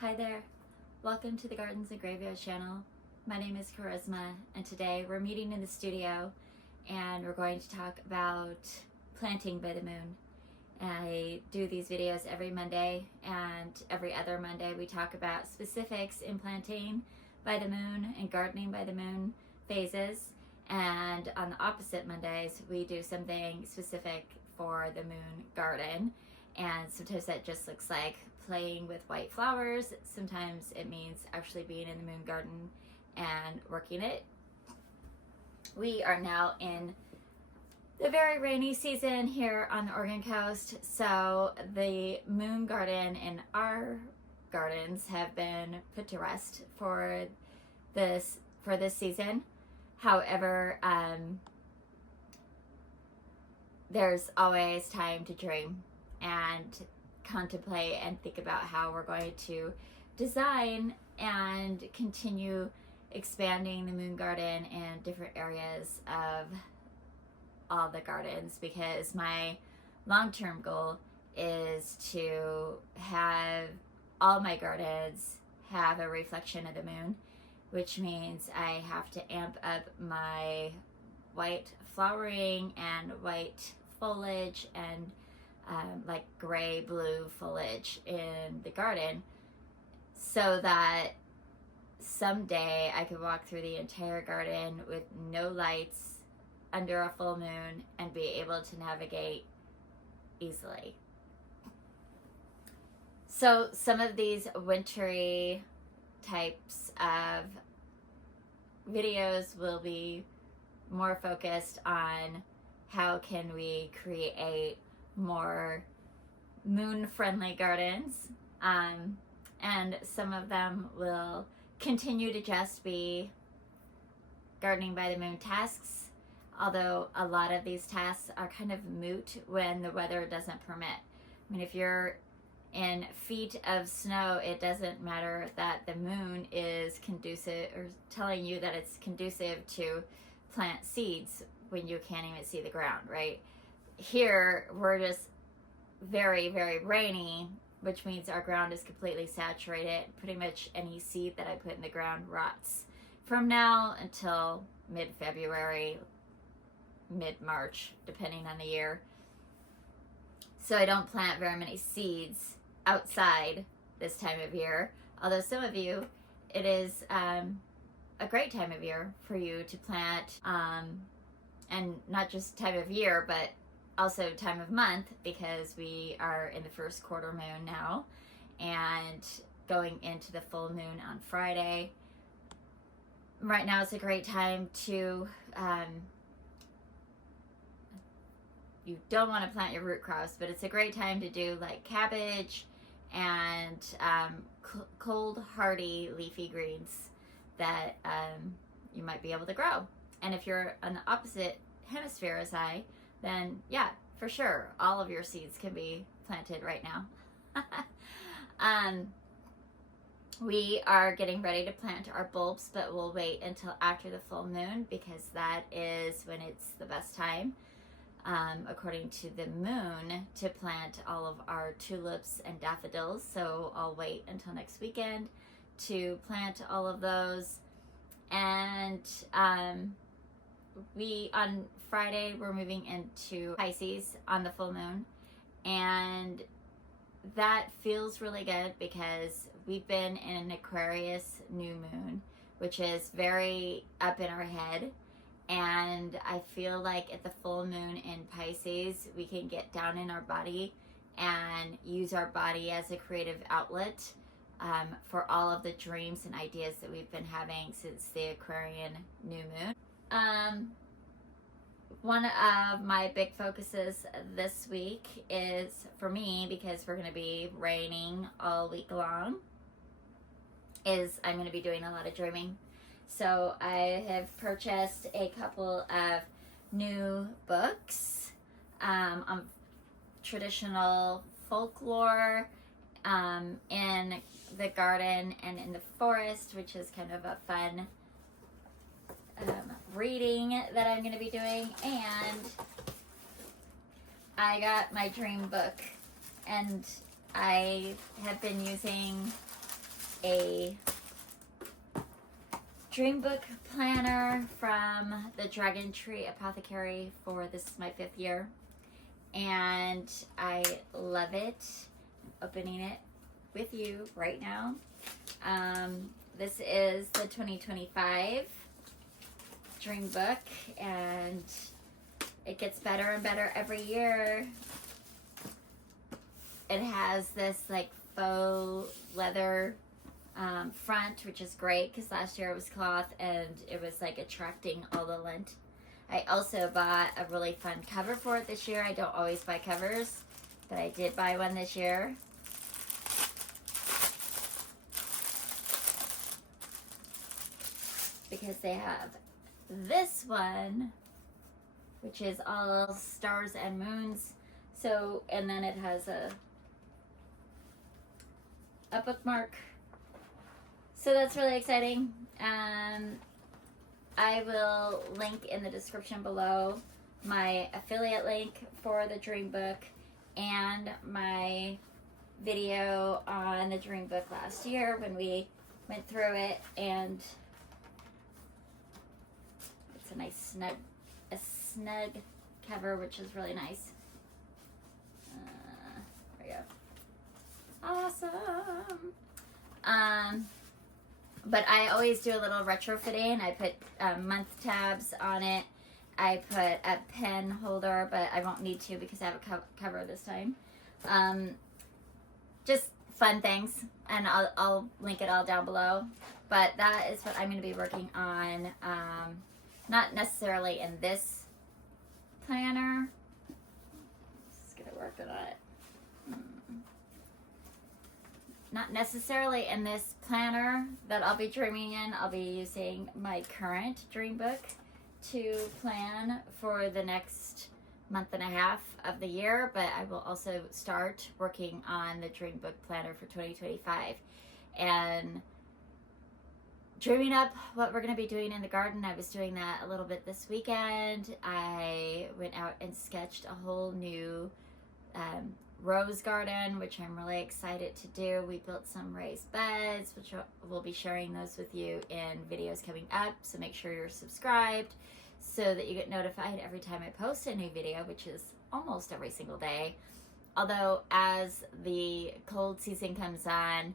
Hi there, welcome to the Gardens and Graveyards channel. My name is Charisma, and today we're meeting in the studio and we're going to talk about planting by the moon. I do these videos every Monday, and every other Monday we talk about specifics in planting by the moon and gardening by the moon phases, and on the opposite Mondays we do something specific for the moon garden. And sometimes that just looks like playing with white flowers. Sometimes it means actually being in the moon garden and working it. We are now in the very rainy season here on the Oregon coast, so the moon garden in our gardens have been put to rest for this season. However, there's always time to dream and contemplate and think about how we're going to design and continue expanding the moon garden in different areas of all the gardens, because my long-term goal is to have all my gardens have a reflection of the moon, which means I have to amp up my white flowering and white foliage and like gray blue foliage in the garden, so that someday I could walk through the entire garden with no lights under a full moon and be able to navigate easily. So some of these wintry types of videos will be more focused on how can we create more moon-friendly gardens, and some of them will continue to just be gardening by the moon tasks, although a lot of these tasks are kind of moot when the weather doesn't permit. I mean, if you're in feet of snow, it doesn't matter that the moon is conducive or telling you that it's conducive to plant seeds when you can't even see the ground, right? Here, we're just very, very rainy, which means our ground is completely saturated. Pretty much any seed that I put in the ground rots from now until mid-February, mid-March, depending on the year. So I don't plant very many seeds outside this time of year, although some of you, it is a great time of year for you to plant, and not just time of year, but also time of month, because we are in the first quarter moon now and going into the full moon on Friday. Right now is a great time to, you don't want to plant your root crops, but it's a great time to do like cabbage and cold hardy leafy greens that you might be able to grow. And if you're on the opposite hemisphere as I, then yeah, for sure, all of your seeds can be planted right now. We are getting ready to plant our bulbs, but we'll wait until after the full moon, because that is when it's the best time, according to the moon, to plant all of our tulips and daffodils. So I'll wait until next weekend to plant all of those. And on Friday, we're moving into Pisces on the full moon, and that feels really good because we've been in an Aquarius new moon, which is very up in our head, and I feel like at the full moon in Pisces, we can get down in our body and use our body as a creative outlet for all of the dreams and ideas that we've been having since the Aquarian new moon. One of my big focuses this week is, for me, because we're going to be raining all week long, is I'm going to be doing a lot of dreaming. So I have purchased a couple of new books on traditional folklore in the garden and in the forest, which is kind of a fun reading that I'm going to be doing. And I got my Dreambook, and I have been using a Dreambook planner from the Dragon Tree Apothecary for this is my 5th year, and I love it. I'm opening it with you right now. This is the 2025 Dreambook, and it gets better and better every year. It has this like faux leather front, which is great because last year it was cloth and it was like attracting all the lint. I also bought a really fun cover for it this year. I don't always buy covers, but I did buy one this year. Because they have this one, which is all stars and moons. So, and then it has a bookmark. So that's really exciting. I will link in the description below my affiliate link for the Dreambook and my video on the Dreambook last year when we went through it, and it's a nice snug cover, which is really nice. There we go. Awesome. But I always do a little retrofitting. I put month tabs on it. I put a pen holder, but I won't need to because I have a cover this time. Just fun things, and I'll link it all down below. But that is what I'm going to be working on. Not necessarily in this planner. Just going to work on it. Not necessarily in this planner that I'll be dreaming in. I'll be using my current Dreambook to plan for the next month and a half of the year, but I will also start working on the Dreambook planner for 2025 and dreaming up what we're going to be doing in the garden. I was doing that a little bit this weekend. I went out and sketched a whole new rose garden, which I'm really excited to do. We built some raised beds, which we'll be sharing those with you in videos coming up, so make sure you're subscribed so that you get notified every time I post a new video, which is almost every single day. Although as the cold season comes on,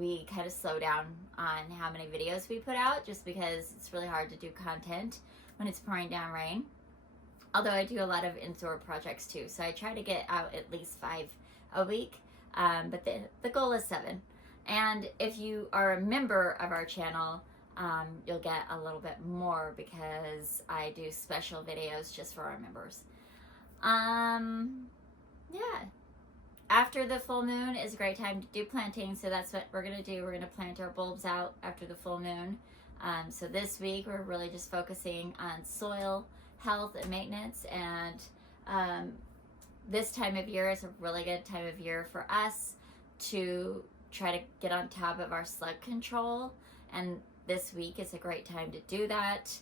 we kind of slow down on how many videos we put out, just because it's really hard to do content when it's pouring down rain. Although I do a lot of indoor projects too, so I try to get out at least 5 a week, but the goal is 7. And if you are a member of our channel, you'll get a little bit more because I do special videos just for our members. Yeah. After the full moon is a great time to do planting, so that's what we're going to do. We're going to plant our bulbs out after the full moon. So this week we're really just focusing on soil health and maintenance, and this time of year is a really good time of year for us to try to get on top of our slug control, and this week is a great time to do that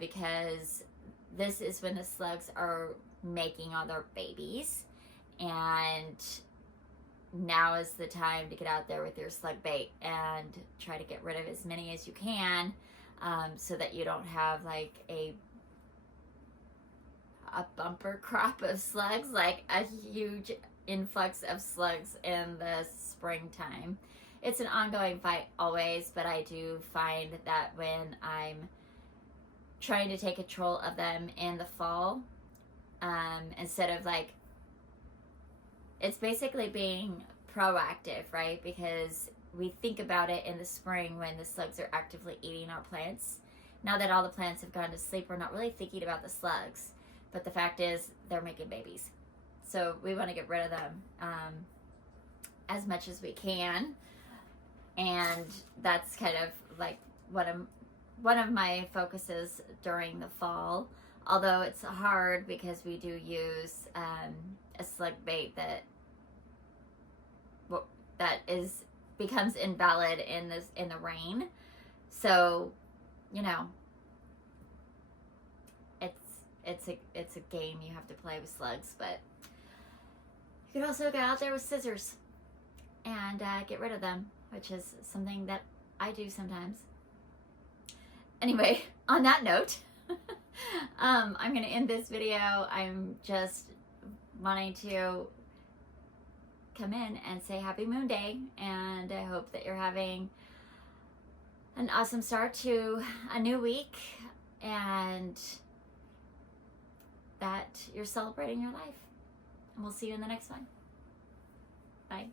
because this is when the slugs are making all their babies, and now is the time to get out there with your slug bait and try to get rid of as many as you can, so that you don't have like a bumper crop of slugs, like a huge influx of slugs in the springtime. It's an ongoing fight always, but I do find that when I'm trying to take control of them in the fall, instead of like, it's basically being proactive, right? Because we think about it in the spring when the slugs are actively eating our plants. Now that all the plants have gone to sleep, we're not really thinking about the slugs. But the fact is, they're making babies. So we want to get rid of them as much as we can. And that's kind of like one of my focuses during the fall. Although it's hard because we do use a slug bait that becomes invalid in the rain. So, you know, it's a game you have to play with slugs, but you could also go out there with scissors and get rid of them, which is something that I do sometimes. Anyway, on that note, I'm going to end this video. I'm just wanting to come in and say happy Moon Day, and I hope that you're having an awesome start to a new week and that you're celebrating your life. And we'll see you in the next one. Bye.